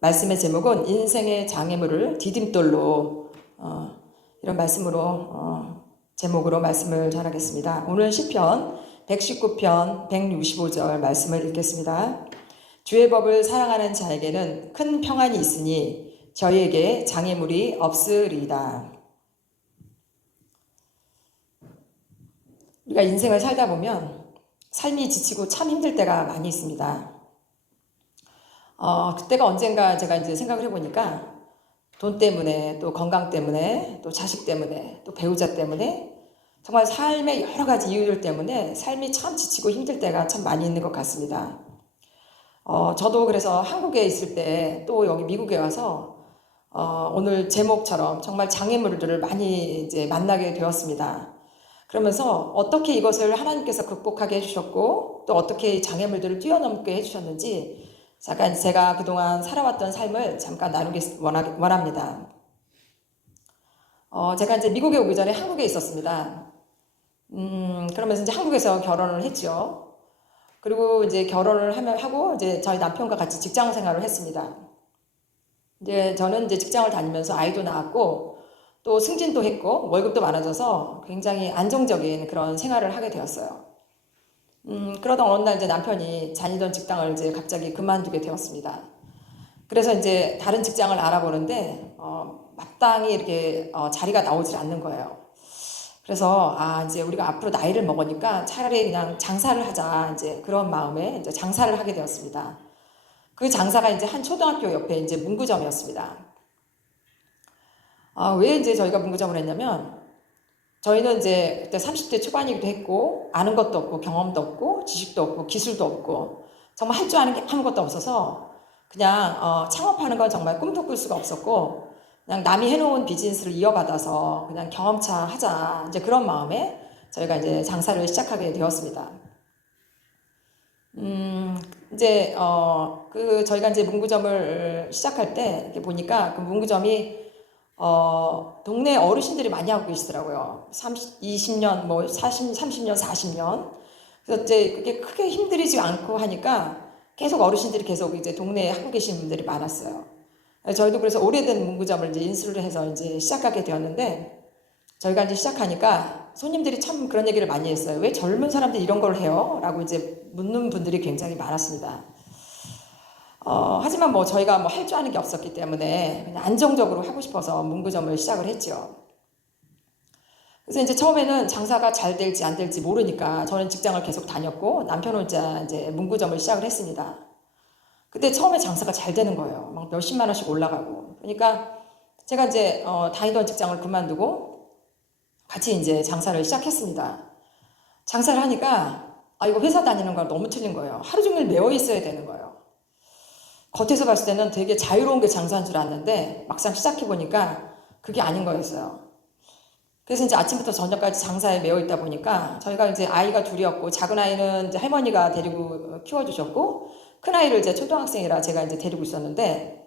말씀의 제목은 인생의 장애물을 디딤돌로 이런 말씀으로 제목으로 말씀을 전하겠습니다. 오늘 시편 119편 165절 말씀을 읽겠습니다. 주의 법을 사랑하는 자에게는 큰 평안이 있으니 저희에게 장애물이 없으리이다. 우리가 인생을 살다 보면 삶이 지치고 참 힘들 때가 많이 있습니다. 그때가 언젠가 제가 이제 생각을 해보니까 돈 때문에 또 건강 때문에 또 자식 때문에 또 배우자 때문에 정말 삶의 여러 가지 이유들 때문에 삶이 참 지치고 힘들 때가 참 많이 있는 것 같습니다. 저도 그래서 한국에 있을 때 또 여기 미국에 와서 오늘 제목처럼 정말 장애물들을 많이 이제 만나게 되었습니다. 그러면서 어떻게 이것을 하나님께서 극복하게 해주셨고 또 어떻게 장애물들을 뛰어넘게 해주셨는지 잠깐 제가 그동안 살아왔던 삶을 잠깐 나누기 원합니다. 제가 이제 미국에 오기 전에 한국에 있었습니다. 그러면서 이제 한국에서 결혼을 했죠. 그리고 이제 결혼을 하고 이제 저희 남편과 같이 직장 생활을 했습니다. 이제 저는 이제 직장을 다니면서 아이도 낳았고 또 승진도 했고 월급도 많아져서 굉장히 안정적인 그런 생활을 하게 되었어요. 그러던 어느 날 이제 남편이 다니던 직장을 이제 갑자기 그만두게 되었습니다. 그래서 이제 다른 직장을 알아보는데, 마땅히 이렇게, 자리가 나오질 않는 거예요. 그래서, 이제 우리가 앞으로 나이를 먹으니까 차라리 그냥 장사를 하자, 이제 그런 마음에 이제 장사를 하게 되었습니다. 그 장사가 이제 한 초등학교 옆에 이제 문구점이었습니다. 왜 이제 저희가 문구점을 했냐면, 저희는 이제 그때 30대 초반이기도 했고 아는 것도 없고 경험도 없고 지식도 없고 기술도 없고 정말 할 줄 아는 게 아무것도 없어서 그냥 창업하는 건 정말 꿈도 꿀 수가 없었고 그냥 남이 해놓은 비즈니스를 이어받아서 그냥 경험차 하자 이제 그런 마음에 저희가 이제 장사를 시작하게 되었습니다. 이제 저희가 이제 문구점을 시작할 때 이렇게 보니까 그 문구점이 동네 어르신들이 많이 하고 계시더라고요. 20년, 뭐 30년, 40년. 그래서 이제 그게 크게 힘들이지 않고 하니까 계속 어르신들이 계속 이제 동네에 하고 계신 분들이 많았어요. 저희도 그래서 오래된 문구점을 이제 인수를 해서 이제 시작하게 되었는데 저희가 이제 시작하니까 손님들이 참 그런 얘기를 많이 했어요. 왜 젊은 사람들이 이런 걸 해요? 라고 이제 묻는 분들이 굉장히 많았습니다. 하지만 뭐 저희가 뭐 할 줄 아는 게 없었기 때문에 그냥 안정적으로 하고 싶어서 문구점을 시작을 했죠. 그래서 이제 처음에는 장사가 잘 될지 안 될지 모르니까 저는 직장을 계속 다녔고 남편은 이제 문구점을 시작을 했습니다. 그때 처음에 장사가 잘 되는 거예요. 막 몇십만 원씩 올라가고. 그러니까 제가 이제 다니던 직장을 그만두고 같이 이제 장사를 시작했습니다. 장사를 하니까 이거 회사 다니는 거랑 너무 틀린 거예요. 하루 종일 매여 있어야 되는 거예요. 겉에서 봤을 때는 되게 자유로운 게 장사인 줄 알았는데 막상 시작해보니까 그게 아닌 거였어요. 그래서 이제 아침부터 저녁까지 장사에 매여 있다 보니까 저희가 이제 아이가 둘이었고 작은 아이는 이제 할머니가 데리고 키워주셨고 큰 아이를 이제 초등학생이라 제가 이제 데리고 있었는데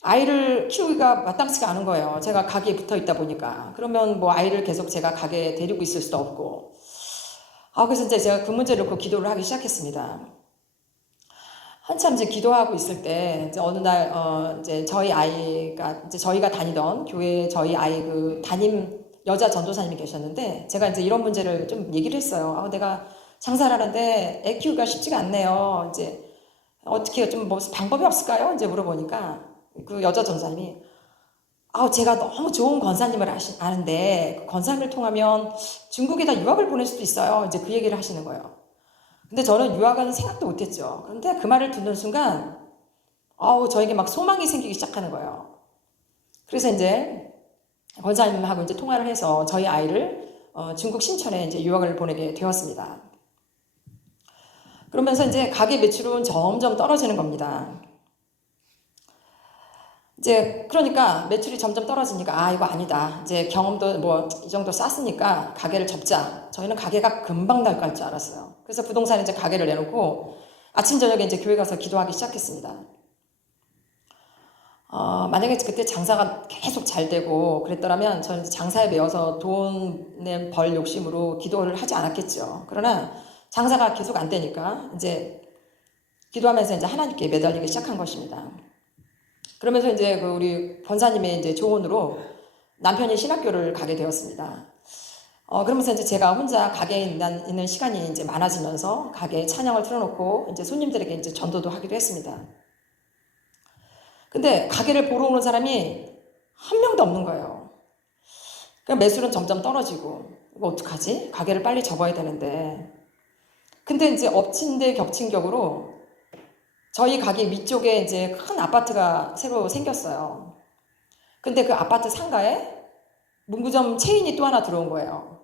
아이를 키우기가 마땅치가 않은 거예요. 제가 가게에 붙어 있다 보니까. 그러면 뭐 아이를 계속 제가 가게에 데리고 있을 수도 없고. 그래서 이제 제가 그 문제를 놓고 기도를 하기 시작했습니다. 한참 이제 기도하고 있을 때, 이제 어느 날, 이제 저희 아이가, 이제 저희가 다니던 교회 저희 아이 그 담임 여자 전도사님이 계셨는데, 제가 이제 이런 문제를 좀 얘기를 했어요. 내가 장사를 하는데 애 키우기가 쉽지가 않네요. 이제 어떻게 좀 뭐 방법이 없을까요? 이제 물어보니까 그 여자 전도사님이, 제가 너무 좋은 권사님을 아는데, 그 권사님을 통하면 중국에다 유학을 보낼 수도 있어요. 이제 그 얘기를 하시는 거예요. 근데 저는 유학은 생각도 못했죠. 그런데 그 말을 듣는 순간, 저에게 막 소망이 생기기 시작하는 거예요. 그래서 이제 권사님하고 이제 통화를 해서 저희 아이를 중국 신천에 이제 유학을 보내게 되었습니다. 그러면서 이제 가게 매출은 점점 떨어지는 겁니다. 이제 그러니까 매출이 점점 떨어지니까 이거 아니다. 이제 경험도 뭐 이 정도 쌓았으니까 가게를 접자. 저희는 가게가 금방 날 줄 알았어요. 그래서 부동산에 이제 가게를 내놓고 아침 저녁에 이제 교회 가서 기도하기 시작했습니다. 만약에 그때 장사가 계속 잘 되고 그랬더라면 저는 장사에 매여서 돈을 벌 욕심으로 기도를 하지 않았겠죠. 그러나 장사가 계속 안 되니까 이제 기도하면서 이제 하나님께 매달리기 시작한 것입니다. 그러면서 이제 그 우리 권사님의 이제 조언으로 남편이 신학교를 가게 되었습니다. 그러면서 이제 제가 혼자 가게에 있는 시간이 이제 많아지면서 가게에 찬양을 틀어놓고 이제 손님들에게 이제 전도도 하기도 했습니다. 근데 가게를 보러 오는 사람이 한 명도 없는 거예요. 그러니까 매출은 점점 떨어지고, 이거 어떡하지? 가게를 빨리 접어야 되는데. 근데 이제 엎친 데 겹친 격으로 저희 가게 위쪽에 이제 큰 아파트가 새로 생겼어요. 근데 그 아파트 상가에 문구점 체인이 또 하나 들어온 거예요.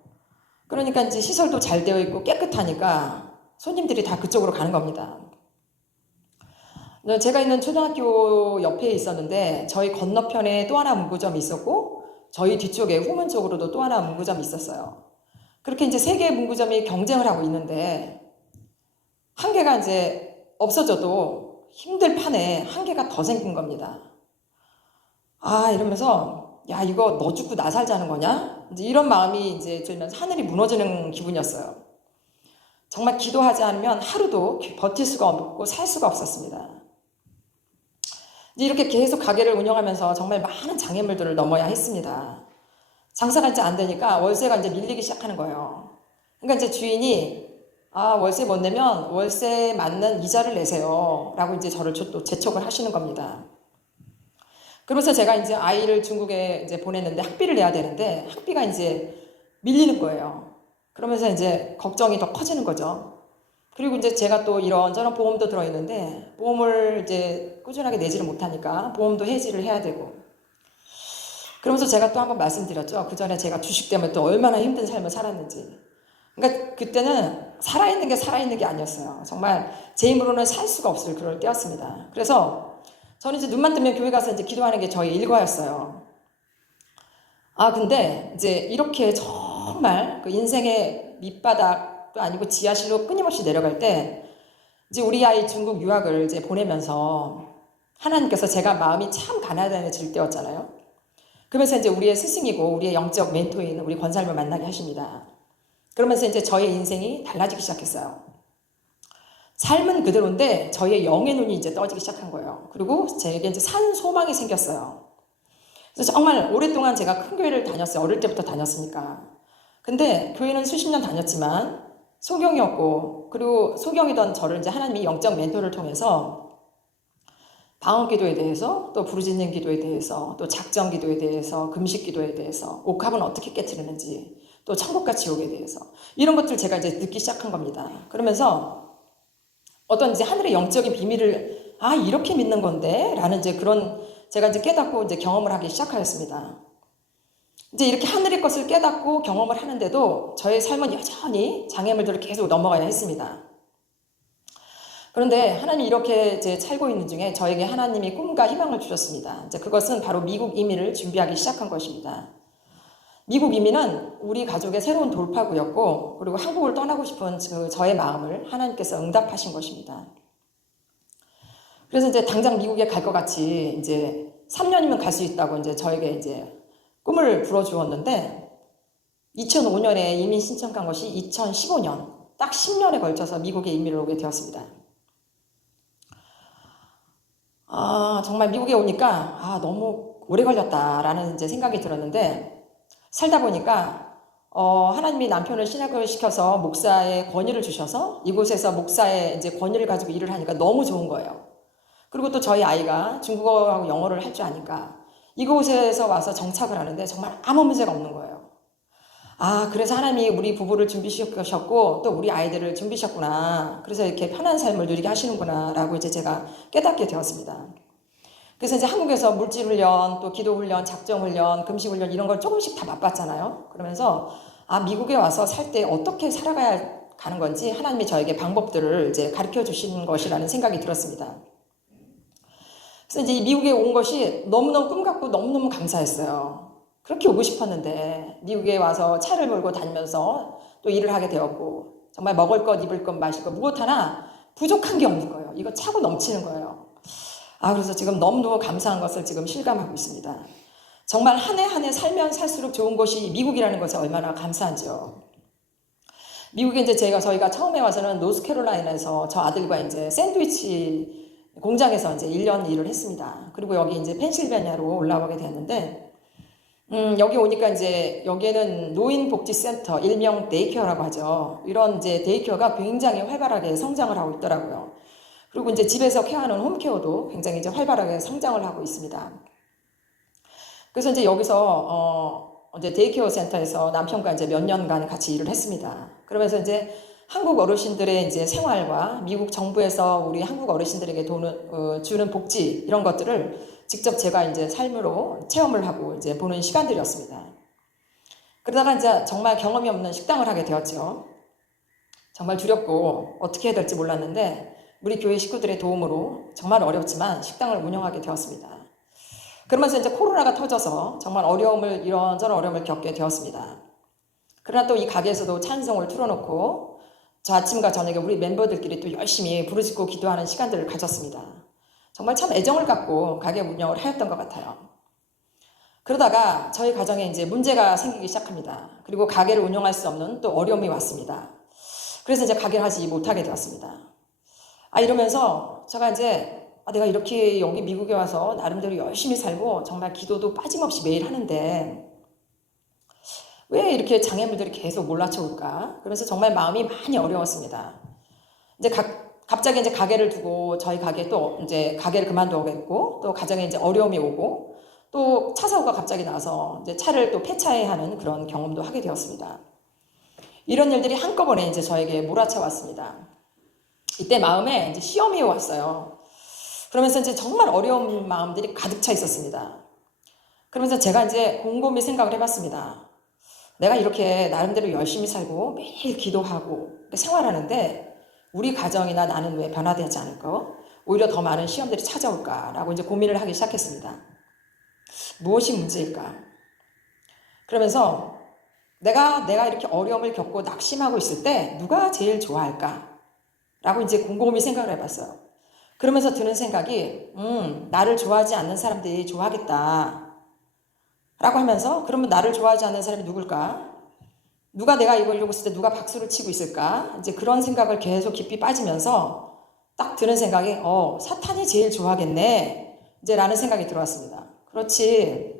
그러니까 이제 시설도 잘 되어 있고 깨끗하니까 손님들이 다 그쪽으로 가는 겁니다. 제가 있는 초등학교 옆에 있었는데 저희 건너편에 또 하나 문구점이 있었고 저희 뒤쪽에 후문 쪽으로도 또 하나 문구점이 있었어요. 그렇게 이제 세 개의 문구점이 경쟁을 하고 있는데 한 개가 이제 없어져도 힘들 판에 한 개가 더 생긴 겁니다. 이러면서 야, 이거 너 죽고 나 살자는 거냐? 이제 이런 마음이 이제 들면서 하늘이 무너지는 기분이었어요. 정말 기도하지 않으면 하루도 버틸 수가 없고 살 수가 없었습니다. 이제 이렇게 계속 가게를 운영하면서 정말 많은 장애물들을 넘어야 했습니다. 장사가 이제 안 되니까 월세가 이제 밀리기 시작하는 거예요. 그러니까 이제 주인이 월세 못 내면 월세 맞는 이자를 내세요. 라고 이제 저를 또 재촉을 하시는 겁니다. 그러면서 제가 이제 아이를 중국에 이제 보냈는데 학비를 내야 되는데 학비가 이제 밀리는 거예요. 그러면서 이제 걱정이 더 커지는 거죠. 그리고 이제 제가 또 이런저런 보험도 들어있는데 보험을 이제 꾸준하게 내지를 못하니까 보험도 해지를 해야 되고. 그러면서 제가 또 한번 말씀드렸죠. 그 전에 제가 주식 때문에 또 얼마나 힘든 삶을 살았는지. 그러니까 그때는 살아있는 게 아니었어요. 정말 제 힘으로는 살 수가 없을 그럴 때였습니다. 그래서 저는 이제 눈만 뜨면 교회 가서 이제 기도하는 게 저희 일과였어요. 근데 이제 이렇게 정말 그 인생의 밑바닥도 아니고 지하실로 끊임없이 내려갈 때 이제 우리 아이 중국 유학을 이제 보내면서 하나님께서 제가 마음이 참 가난해질 때였잖아요. 그러면서 이제 우리의 스승이고 우리의 영적 멘토인 우리 권사님을 만나게 하십니다. 그러면서 이제 저의 인생이 달라지기 시작했어요. 삶은 그대로인데 저의 영의 눈이 이제 떠지기 시작한 거예요. 그리고 제게 이제 산 소망이 생겼어요. 그래서 정말 오랫동안 제가 큰 교회를 다녔어요. 어릴 때부터 다녔으니까. 근데 교회는 수십 년 다녔지만 소경이었고, 그리고 소경이던 저를 이제 하나님이 영적 멘토를 통해서 방언 기도에 대해서, 또 부르짖는 기도에 대해서, 또 작정 기도에 대해서, 금식 기도에 대해서, 옥합은 어떻게 깨트리는지, 또 천국과 지옥에 대해서 이런 것들 제가 이제 듣기 시작한 겁니다. 그러면서 어떤 이제 하늘의 영적인 비밀을 이렇게 믿는 건데 라는 이제 그런 제가 이제 깨닫고 이제 경험을 하기 시작하였습니다. 이제 이렇게 하늘의 것을 깨닫고 경험을 하는데도 저의 삶은 여전히 장애물들을 계속 넘어가야 했습니다. 그런데 하나님이 이렇게 이제 살고 있는 중에 저에게 하나님이 꿈과 희망을 주셨습니다. 이제 그것은 바로 미국 이민을 준비하기 시작한 것입니다. 미국 이민은 우리 가족의 새로운 돌파구였고, 그리고 한국을 떠나고 싶은 저의 마음을 하나님께서 응답하신 것입니다. 그래서 이제 당장 미국에 갈 것 같이 이제 3년이면 갈 수 있다고 이제 저에게 이제 꿈을 불어주었는데, 2005년에 이민 신청 간 것이 2015년, 딱 10년에 걸쳐서 미국에 이민을 오게 되었습니다. 정말 미국에 오니까 너무 오래 걸렸다라는 이제 생각이 들었는데, 살다 보니까 하나님이 남편을 신학을 시켜서 목사의 권위를 주셔서 이곳에서 목사의 이제 권위를 가지고 일을 하니까 너무 좋은 거예요. 그리고 또 저희 아이가 중국어하고 영어를 할 줄 아니까 이곳에서 와서 정착을 하는데 정말 아무 문제가 없는 거예요. 그래서 하나님이 우리 부부를 준비시켰고 또 우리 아이들을 준비하셨구나. 그래서 이렇게 편한 삶을 누리게 하시는구나 라고 이제 제가 깨닫게 되었습니다. 그래서 이제 한국에서 물질훈련, 또 기도훈련, 작정훈련, 금식훈련 이런 걸 조금씩 다 맛봤잖아요. 그러면서 미국에 와서 살 때 어떻게 살아가야 가는 건지 하나님이 저에게 방법들을 이제 가르쳐 주신 것이라는 생각이 들었습니다. 그래서 이제 미국에 온 것이 너무너무 꿈 같고 너무너무 감사했어요. 그렇게 오고 싶었는데 미국에 와서 차를 몰고 다니면서 또 일을 하게 되었고 정말 먹을 것, 입을 것, 마실 것 무엇 하나 부족한 게 없는 거예요. 이거 차고 넘치는 거예요. 그래서 지금 너무너무 감사한 것을 지금 실감하고 있습니다. 정말 한 해 한 해 살면 살수록 좋은 곳이 미국이라는 것에 얼마나 감사한지요. 미국에 이제 저희가 처음에 와서는 노스캐롤라이나에서 저 아들과 이제 샌드위치 공장에서 이제 1년 일을 했습니다. 그리고 여기 이제 펜실베니아로 올라오게 됐는데, 여기 오니까 이제 여기에는 노인복지센터, 일명 데이케어라고 하죠. 이런 이제 데이케어가 굉장히 활발하게 성장을 하고 있더라고요. 그리고 이제 집에서 케어하는 홈케어도 굉장히 이제 활발하게 성장을 하고 있습니다. 그래서 이제 여기서 이제 데이케어 센터에서 남편과 이제 몇 년간 같이 일을 했습니다. 그러면서 이제 한국 어르신들의 이제 생활과 미국 정부에서 우리 한국 어르신들에게 주는 복지 이런 것들을 직접 제가 이제 삶으로 체험을 하고 이제 보는 시간들이었습니다. 그러다가 이제 정말 경험이 없는 식당을 하게 되었죠. 정말 두렵고 어떻게 해야 될지 몰랐는데 우리 교회 식구들의 도움으로 정말 어렵지만 식당을 운영하게 되었습니다. 그러면서 이제 코로나가 터져서 정말 이런저런 어려움을 겪게 되었습니다. 그러나 또 이 가게에서도 찬송을 틀어놓고 저 아침과 저녁에 우리 멤버들끼리 또 열심히 부르짖고 기도하는 시간들을 가졌습니다. 정말 참 애정을 갖고 가게 운영을 하였던 것 같아요. 그러다가 저희 가정에 이제 문제가 생기기 시작합니다. 그리고 가게를 운영할 수 없는 또 어려움이 왔습니다. 그래서 이제 가게를 하지 못하게 되었습니다. 이러면서 제가 이제 내가 이렇게 여기 미국에 와서 나름대로 열심히 살고 정말 기도도 빠짐없이 매일 하는데 왜 이렇게 장애물들이 계속 몰라쳐올까? 그래서 정말 마음이 많이 어려웠습니다. 이제 갑자기 이제 가게를 두고 저희 가게 또 이제 가게를 그만두겠고 또 가정에 이제 어려움이 오고 또 차 사고가 갑자기 나서 이제 차를 또 폐차해야 하는 그런 경험도 하게 되었습니다. 이런 일들이 한꺼번에 이제 저에게 몰아쳐 왔습니다. 이때 마음에 이제 시험이 왔어요. 그러면서 이제 정말 어려운 마음들이 가득 차 있었습니다. 그러면서 제가 이제 곰곰이 생각을 해봤습니다. 내가 이렇게 나름대로 열심히 살고 매일 기도하고 생활하는데 우리 가정이나 나는 왜 변화되지 않을까? 오히려 더 많은 시험들이 찾아올까라고 이제 고민을 하기 시작했습니다. 무엇이 문제일까? 그러면서 내가 이렇게 어려움을 겪고 낙심하고 있을 때 누가 제일 좋아할까? 라고 이제 곰곰이 생각을 해봤어요. 그러면서 드는 생각이 나를 좋아하지 않는 사람들이 좋아하겠다 라고 하면서 그러면 나를 좋아하지 않는 사람이 누굴까? 누가 내가 이걸 이러고 있을 때 누가 박수를 치고 있을까? 이제 그런 생각을 계속 깊이 빠지면서 딱 드는 생각이 사탄이 제일 좋아하겠네 이제 라는 생각이 들어왔습니다. 그렇지.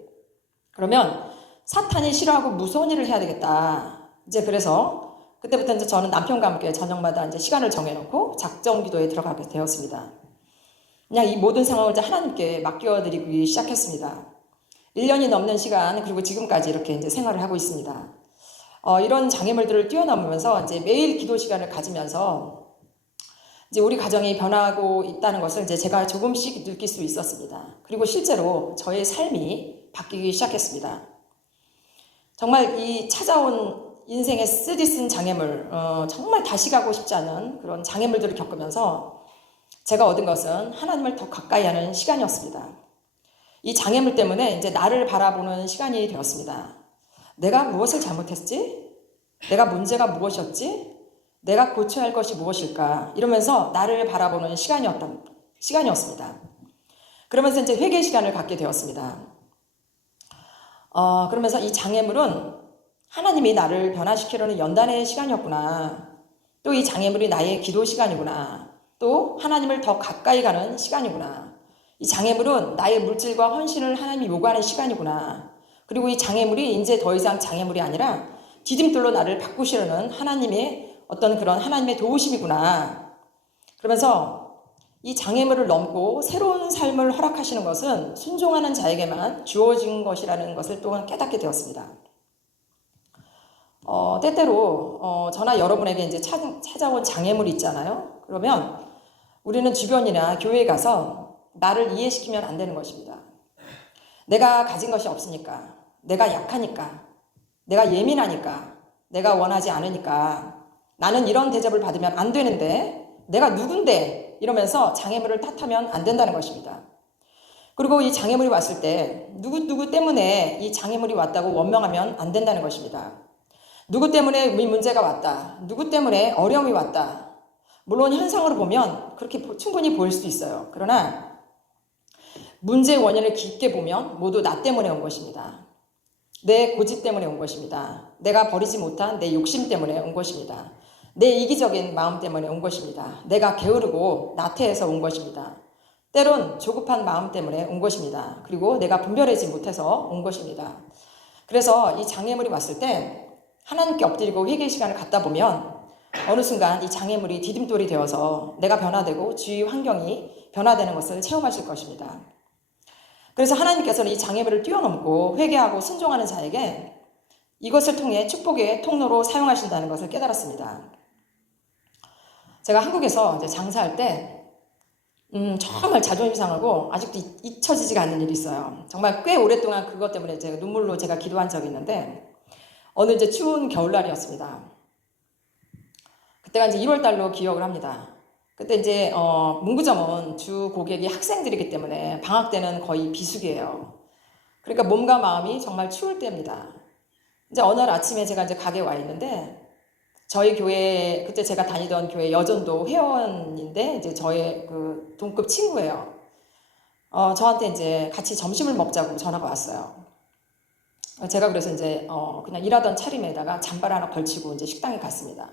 그러면 사탄이 싫어하고 무서운 일을 해야 되겠다. 이제 그래서 그때부터 이제 저는 남편과 함께 저녁마다 이제 시간을 정해놓고 작정 기도에 들어가게 되었습니다. 그냥 이 모든 상황을 이제 하나님께 맡겨드리기 시작했습니다. 1년이 넘는 시간 그리고 지금까지 이렇게 이제 생활을 하고 있습니다. 이런 장애물들을 뛰어넘으면서 이제 매일 기도 시간을 가지면서 이제 우리 가정이 변하고 있다는 것을 이제 제가 조금씩 느낄 수 있었습니다. 그리고 실제로 저의 삶이 바뀌기 시작했습니다. 정말 이 찾아온 인생의 쓰디쓴 장애물, 정말 다시 가고 싶지 않은 그런 장애물들을 겪으면서 제가 얻은 것은 하나님을 더 가까이 하는 시간이었습니다. 이 장애물 때문에 이제 나를 바라보는 시간이 되었습니다. 내가 무엇을 잘못했지? 내가 문제가 무엇이었지? 내가 고쳐야 할 것이 무엇일까? 이러면서 나를 바라보는 시간이었습니다. 그러면서 이제 회개 시간을 갖게 되었습니다. 그러면서 이 장애물은 하나님이 나를 변화시키려는 연단의 시간이었구나. 또 이 장애물이 나의 기도 시간이구나. 또 하나님을 더 가까이 가는 시간이구나. 이 장애물은 나의 물질과 헌신을 하나님이 요구하는 시간이구나. 그리고 이 장애물이 이제 더 이상 장애물이 아니라 디딤돌로 나를 바꾸시려는 하나님의 어떤 그런 하나님의 도우심이구나. 그러면서 이 장애물을 넘고 새로운 삶을 허락하시는 것은 순종하는 자에게만 주어진 것이라는 것을 또한 깨닫게 되었습니다. 때때로 저나 여러분에게 이제 찾아온 장애물이 있잖아요. 그러면 우리는 주변이나 교회에 가서 나를 이해시키면 안 되는 것입니다. 내가 가진 것이 없으니까, 내가 약하니까, 내가 예민하니까, 내가 원하지 않으니까, 나는 이런 대접을 받으면 안 되는데, 내가 누군데 이러면서 장애물을 탓하면 안 된다는 것입니다. 그리고 이 장애물이 왔을 때 누구 때문에 이 장애물이 왔다고 원망하면 안 된다는 것입니다. 누구 때문에 이 문제가 왔다. 누구 때문에 어려움이 왔다. 물론 현상으로 보면 그렇게 충분히 보일 수 있어요. 그러나 문제의 원인을 깊게 보면 모두 나 때문에 온 것입니다. 내 고집 때문에 온 것입니다. 내가 버리지 못한 내 욕심 때문에 온 것입니다. 내 이기적인 마음 때문에 온 것입니다. 내가 게으르고 나태해서 온 것입니다. 때론 조급한 마음 때문에 온 것입니다. 그리고 내가 분별하지 못해서 온 것입니다. 그래서 이 장애물이 왔을 때 하나님께 엎드리고 회개 시간을 갖다 보면 어느 순간 이 장애물이 디딤돌이 되어서 내가 변화되고 주위 환경이 변화되는 것을 체험하실 것입니다. 그래서 하나님께서는 이 장애물을 뛰어넘고 회개하고 순종하는 자에게 이것을 통해 축복의 통로로 사용하신다는 것을 깨달았습니다. 제가 한국에서 이제 장사할 때 정말 자존심 상하고 아직도 잊혀지지가 않는 일이 있어요. 정말 꽤 오랫동안 그것 때문에 제가 눈물로 제가 기도한 적이 있는데 어느 이제 추운 겨울날이었습니다. 그때가 이제 1월 달로 기억을 합니다. 그때 이제 문구점은 주 고객이 학생들이기 때문에 방학 때는 거의 비수기예요. 그러니까 몸과 마음이 정말 추울 때입니다. 이제 어느 날 아침에 제가 이제 가게에 와 있는데 저희 교회 그때 제가 다니던 교회 여전도 회원인데 이제 저의 그 동급 친구예요. 저한테 이제 같이 점심을 먹자고 전화가 왔어요. 제가 그래서 이제 그냥 일하던 차림에다가 잠바 하나 걸치고 이제 식당에 갔습니다.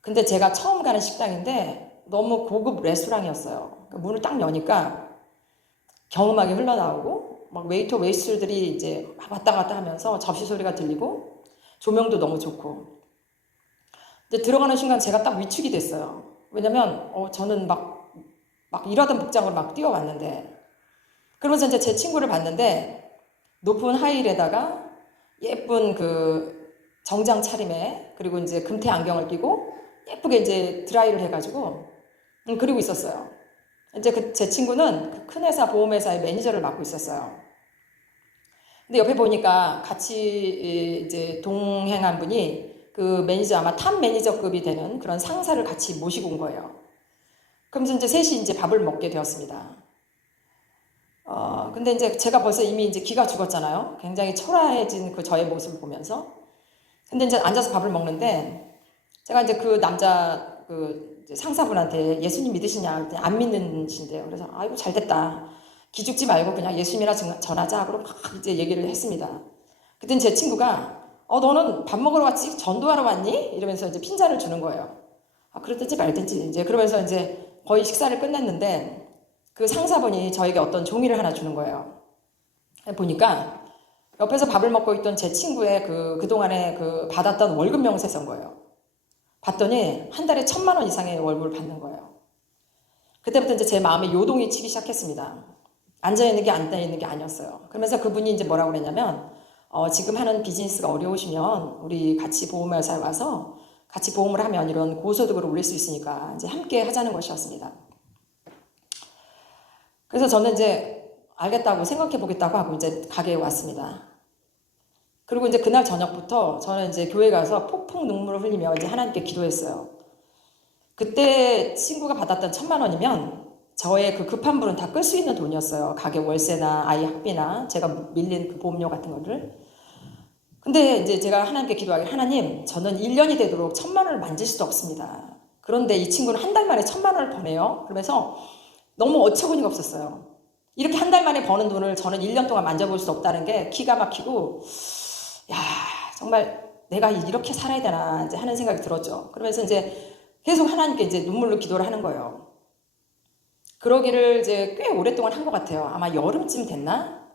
근데 제가 처음 가는 식당인데 너무 고급 레스토랑이었어요. 문을 딱 여니까 경음악이 흘러나오고 막 웨이터 웨이터들이 이제 막 왔다 갔다 하면서 접시 소리가 들리고 조명도 너무 좋고 이제 들어가는 순간 제가 딱 위축이 됐어요. 왜냐면 저는 막 일하던 복장으로 막 뛰어왔는데 그러면서 이제 제 친구를 봤는데 높은 하이힐에다가 예쁜 그 정장 차림에 그리고 이제 금태 안경을 끼고 예쁘게 이제 드라이를 해가지고 그리고 있었어요. 이제 제 친구는 그 큰 회사 보험회사의 매니저를 맡고 있었어요. 근데 옆에 보니까 같이 이제 동행한 분이 그 매니저 아마 탑 매니저급이 되는 그런 상사를 같이 모시고 온 거예요. 그러면서 이제 셋이 이제 밥을 먹게 되었습니다. 근데 이제 제가 벌써 이미 이제 기가 죽었잖아요. 굉장히 초라해진 그 저의 모습을 보면서. 근데 이제 앉아서 밥을 먹는데 제가 이제 그 남자 그 상사분한테 예수님 믿으시냐? 그랬더니 안 믿는신데요. 그래서 아이고 잘 됐다. 기죽지 말고 그냥 예수님이나 전하자. 그러고 막 이제 얘기를 했습니다. 그땐 제 친구가 너는 밥 먹으러 왔지? 전도하러 왔니? 이러면서 이제 핀잔을 주는 거예요. 그랬든지 말든지 이제 그러면서 이제 거의 식사를 끝냈는데 그 상사분이 저에게 어떤 종이를 하나 주는 거예요. 보니까 옆에서 밥을 먹고 있던 제 친구의 그동안에 그 받았던 월급 명세서인 거예요. 봤더니 한 달에 1,000만 원 이상의 월급을 받는 거예요. 그때부터 이제 제 마음에 요동이 치기 시작했습니다. 앉아있는 게 앉아있는 게 아니었어요. 그러면서 그분이 이제 뭐라고 그랬냐면 지금 하는 비즈니스가 어려우시면 우리 같이 보험회사에 와서 같이 보험을 하면 이런 고소득을 올릴 수 있으니까 이제 함께 하자는 것이었습니다. 그래서 저는 이제 알겠다고 생각해 보겠다고 하고 이제 가게에 왔습니다. 그리고 이제 그날 저녁부터 저는 이제 교회 가서 폭풍 눈물을 흘리며 이제 하나님께 기도했어요. 그때 친구가 받았던 1,000만 원이면 저의 그 급한 불은 다 끌 수 있는 돈이었어요. 가게 월세나 아이 학비나 제가 밀린 그 보험료 같은 거를. 근데 이제 제가 하나님께 기도하길 하나님 저는 1년이 되도록 1,000만 원을 만질 수도 없습니다. 그런데 이 친구는 한 달 만에 1,000만 원을 버네요. 그러면서 너무 어처구니가 없었어요. 이렇게 한 달 만에 버는 돈을 저는 1년 동안 만져볼 수 없다는 게 기가 막히고 야 정말 내가 이렇게 살아야 되나 이제 하는 생각이 들었죠. 그러면서 이제 계속 하나님께 이제 눈물로 기도를 하는 거예요. 그러기를 이제 꽤 오랫동안 한 것 같아요. 아마 여름쯤 됐나?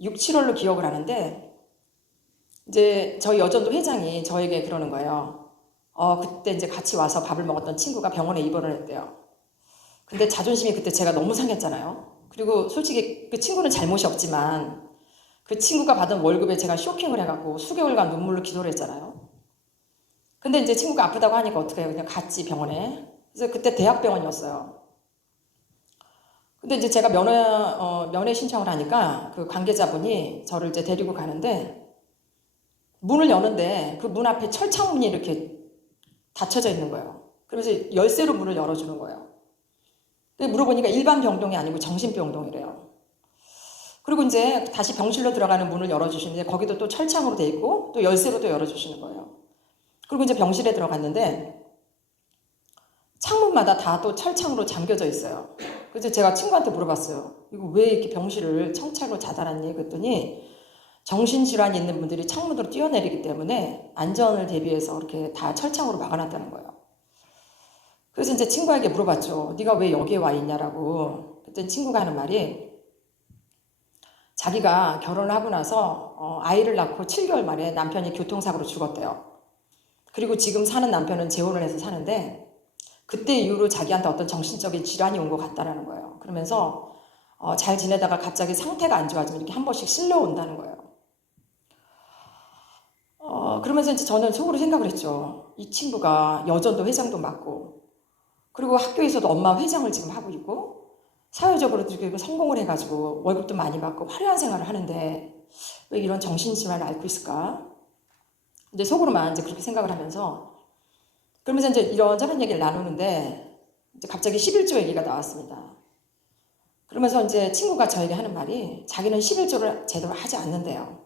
6, 7월로 기억을 하는데 이제 저희 여전도 회장이 저에게 그러는 거예요. 그때 이제 같이 와서 밥을 먹었던 친구가 병원에 입원을 했대요. 근데 자존심이 그때 제가 너무 상했잖아요. 그리고 솔직히 그 친구는 잘못이 없지만 그 친구가 받은 월급에 제가 쇼킹을 해갖고 수개월간 눈물로 기도를 했잖아요. 근데 이제 친구가 아프다고 하니까 어떻게 해요? 그냥 갔지 병원에. 그래서 그때 대학병원이었어요. 근데 이제 제가 면회 신청을 하니까 그 관계자분이 저를 이제 데리고 가는데 문을 여는데 그 문 앞에 철창문이 이렇게 닫혀져 있는 거예요. 그래서 열쇠로 문을 열어주는 거예요. 근데 물어보니까 일반 병동이 아니고 정신병동이래요. 그리고 이제 다시 병실로 들어가는 문을 열어주시는데 거기도 또 철창으로 돼 있고 또 열쇠로 또 열어주시는 거예요. 그리고 이제 병실에 들어갔는데 창문마다 다 또 철창으로 잠겨져 있어요. 그래서 제가 친구한테 물어봤어요. 이거 왜 이렇게 병실을 청창으로 닫아놨니? 그랬더니 정신질환이 있는 분들이 창문으로 뛰어내리기 때문에 안전을 대비해서 이렇게 다 철창으로 막아놨다는 거예요. 그래서 이제 친구에게 물어봤죠. 네가 왜 여기에 와 있냐라고. 어떤 친구가 하는 말이 자기가 결혼을 하고 나서 아이를 낳고 7개월 만에 남편이 교통사고로 죽었대요. 그리고 지금 사는 남편은 재혼을 해서 사는데 그때 이후로 자기한테 어떤 정신적인 질환이 온 것 같다라는 거예요. 그러면서 잘 지내다가 갑자기 상태가 안 좋아지면 이렇게 한 번씩 실려온다는 거예요. 그러면서 이제 저는 속으로 생각을 했죠. 이 친구가 여전도 회장도 맡고, 그리고 학교에서도 엄마 회장을 지금 하고 있고, 사회적으로도 이렇게 성공을 해가지고 월급도 많이 받고 화려한 생활을 하는데 왜 이런 정신질환을 앓고 있을까? 근데 속으로만 이제 그렇게 생각을 하면서, 그러면서 이제 이런저런 얘기를 나누는데 이제 갑자기 11조 얘기가 나왔습니다. 그러면서 이제 친구가 저에게 하는 말이 자기는 11조를 제대로 하지 않는데요.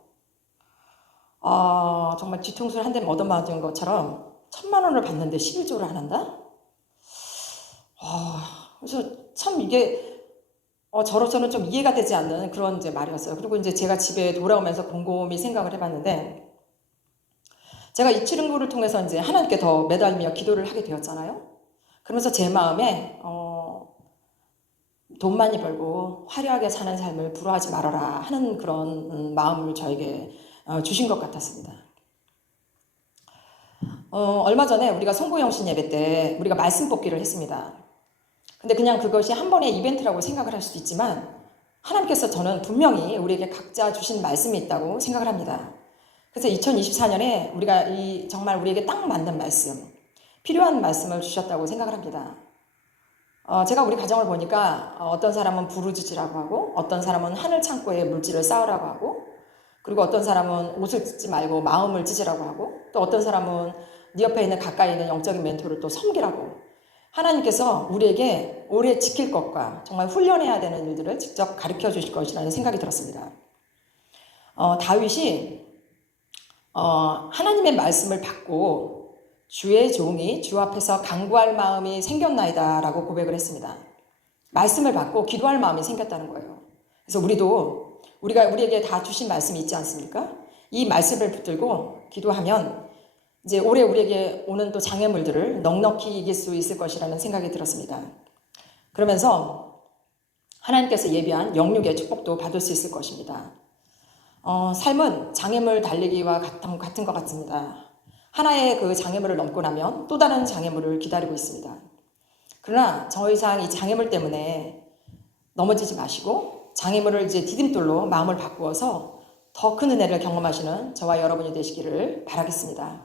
정말 뒤통수를 한 대 얻어맞은 것처럼 1,000만 원을 받는데 11조를 안 한다? 그래서 참 이게 저로서는 좀 이해가 되지 않는 그런 이제 말이었어요. 그리고 이제 제가 집에 돌아오면서 곰곰이 생각을 해봤는데 제가 이 출인구를 통해서 이제 하나님께 더 매달리며 기도를 하게 되었잖아요. 그러면서 제 마음에 돈 많이 벌고 화려하게 사는 삶을 부러워하지 말아라 하는 그런 마음을 저에게 주신 것 같았습니다. 얼마 전에 우리가 송구영신 예배 때 우리가 말씀 뽑기를 했습니다. 근데 그냥 그것이 한 번의 이벤트라고 생각을 할 수도 있지만 하나님께서 저는 분명히 우리에게 각자 주신 말씀이 있다고 생각을 합니다. 그래서 2024년에 우리가 정말 우리에게 딱 맞는 말씀, 필요한 말씀을 주셨다고 생각을 합니다. 제가 우리 가정을 보니까 어떤 사람은 부르짖으라고 하고 어떤 사람은 하늘 창고에 물질을 쌓으라고 하고 그리고 어떤 사람은 옷을 찢지 말고 마음을 찢으라고 하고 또 어떤 사람은 네 옆에 있는 가까이 있는 영적인 멘토를 또 섬기라고 하나님께서 우리에게 오래 지킬 것과 정말 훈련해야 되는 일들을 직접 가르쳐 주실 것이라는 생각이 들었습니다. 다윗이 하나님의 말씀을 받고 주의 종이 주 앞에서 간구할 마음이 생겼나이다 라고 고백을 했습니다. 말씀을 받고 기도할 마음이 생겼다는 거예요. 그래서 우리에게 다 주신 말씀이 있지 않습니까? 이 말씀을 붙들고 기도하면 이제 올해 우리에게 오는 또 장애물들을 넉넉히 이길 수 있을 것이라는 생각이 들었습니다. 그러면서 하나님께서 예비한 영육의 축복도 받을 수 있을 것입니다. 삶은 장애물 달리기와 같은 것 같습니다. 하나의 그 장애물을 넘고 나면 또 다른 장애물을 기다리고 있습니다. 그러나 더 이상 이 장애물 때문에 넘어지지 마시고 장애물을 이제 디딤돌로 마음을 바꾸어서 더 큰 은혜를 경험하시는 저와 여러분이 되시기를 바라겠습니다.